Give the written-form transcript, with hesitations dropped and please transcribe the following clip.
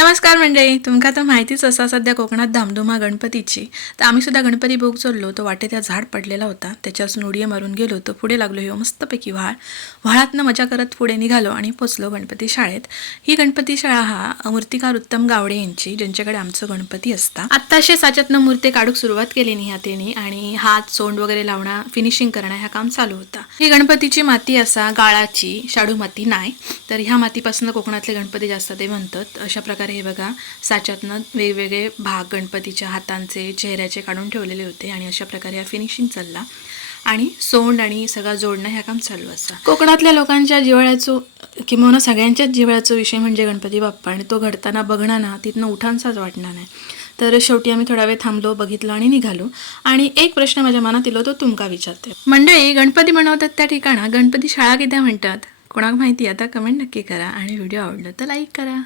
नमस्कार मंडळी, तुमका तर माहितीच असा सध्या कोकणात धामधुमा गणपतीची. तर आम्ही सुद्धा गणपती बघ चललो. तो वाटेत त्या झाड पडलेला होता, त्याच्यासून उडी मारून गेलो. तो पुढे लागलो हो मस्तपैकी व्हाळातनं मजा करत पुढे निघालो आणि पोचलो गणपती शाळेत. ही गणपती शाळा हा मूर्तिकार उत्तम गावडे यांची, ज्यांच्याकडे आमचं गणपती असता. आत्ताशे साच्यातनं मूर्ती काढूक सुरुवात केली नाही हातेनी आणि हात सोंड वगैरे लावणं, फिनिशिंग करणं ह्या काम चालू होता. ही गणपतीची माती असा गाळाची, शाडू माती नाही. तर ह्या मातीपासून कोकणातले गणपती जास्त ते म्हणतात. अशा प्रकारे हे बघा, साच्यातनं वेगवेगळे भाग गणपतीच्या हातांचे, चेहऱ्याचे काढून ठेवलेले होते आणि अशा प्रकारे हा फिनिशिंग चालला आणि सोंड आणि सगळं जोडणं ह्या काम चालू असं. कोकणातल्या लोकांच्या जिव्हाळ्याचं किंवा सगळ्यांच्याच जिव्हाळ्याचा विषय म्हणजे गणपती बाप्पा, आणि तो घडताना बघणं ना तिथनं उठानसाच वाटणार नाही. तर शेवटी आम्ही थोडा वेळ थांबलो, बघितलं आणि निघालो. आणि एक प्रश्न माझ्या मनात येलो, तो तुमका विचारते. मंडळी, गणपती बनवतात त्या ठिकाणा गणपती शाळा किती म्हणतात? कोणाक माहिती? आता कमेंट नक्की करा आणि व्हिडिओ आवडला तर लाईक करा.